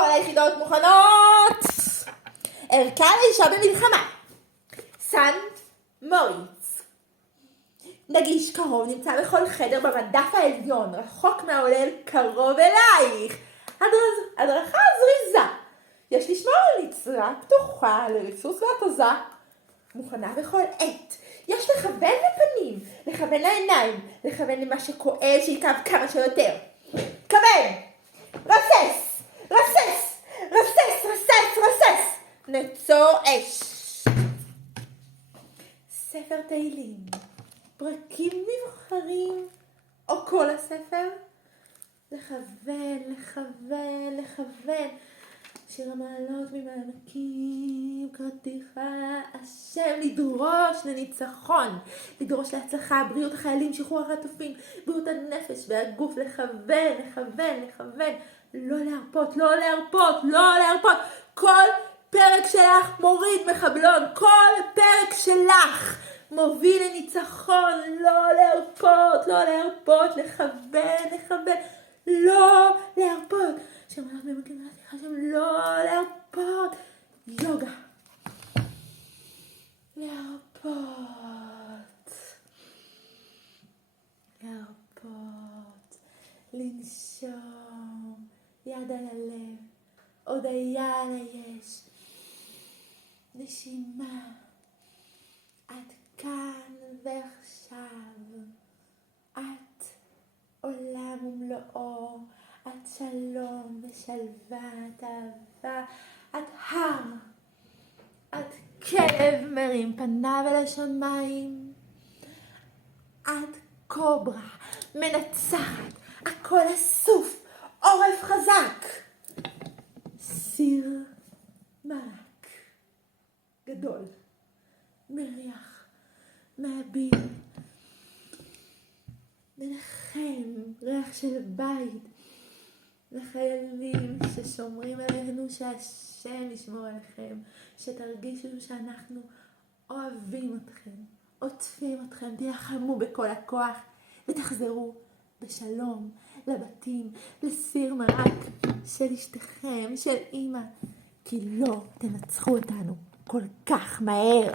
כל היחידות מוכנות! ערכה לאישה במלחמה. סן מוריץ. נגיש קרוב נמצא בכל חדר במדף העליון, רחוק מהעולל קרוב אלייך. הדרכה זריזה. יש לשמור על נצרה פתוחה לריסוס והתזה. מוכנה בכל עת. יש לכוון לפנים, לכוון לעיניים, לכוון למה שכואב שיקב כמה שיותר. כוון! רסס! רסס! רסס! רסס! רסס! נצור אש. ספר תהילים, פרקים נבחרים, או כל הספר. לכוון, לכוון, לכוון. שיר המעלות ממעמקים, קראתיך השם, לדרוש לניצחון, לדרוש להצלחה, בריאות החיילים, שחרור החטופים, בריאות הנפש והגוף, לכוון, לכוון, לכוון, לא להרפות, לא להרפות, לא להרפות. כל פרק שלך מוריד מחבלון, כל פרק שלך מוביל לניצחון, לא להרפות, לא להרפות, לכוון, לכוון, לא להרפות. שמעלות ממקים להצליחה שם, לא להרפות. יוגה. להרפות. להרפות. לנשום. יד על הלב. הודיה על היש. נשימה. עד כאן ועכשיו. את עולם ומלואו. את שלום ושלווה, את אהבה, את הר, את כלב מרים פניו אל השמיים, את קוברה מנצחת, הכל אסוף, עורף חזק, סיר מרק גדול, מריח, מאביב, מנחם, ריח של בית, לחיילים ששומרים עלינו, שהשם ישמור עליכם, שתרגישו שאנחנו אוהבים אתכם, עוטפים אתכם, תילחמו בכל הכוח ותחזרו בשלום לבתים, לסיר מרק של אשתכם, של אמא, כי לא תנצחו אותנו כל כך מהר.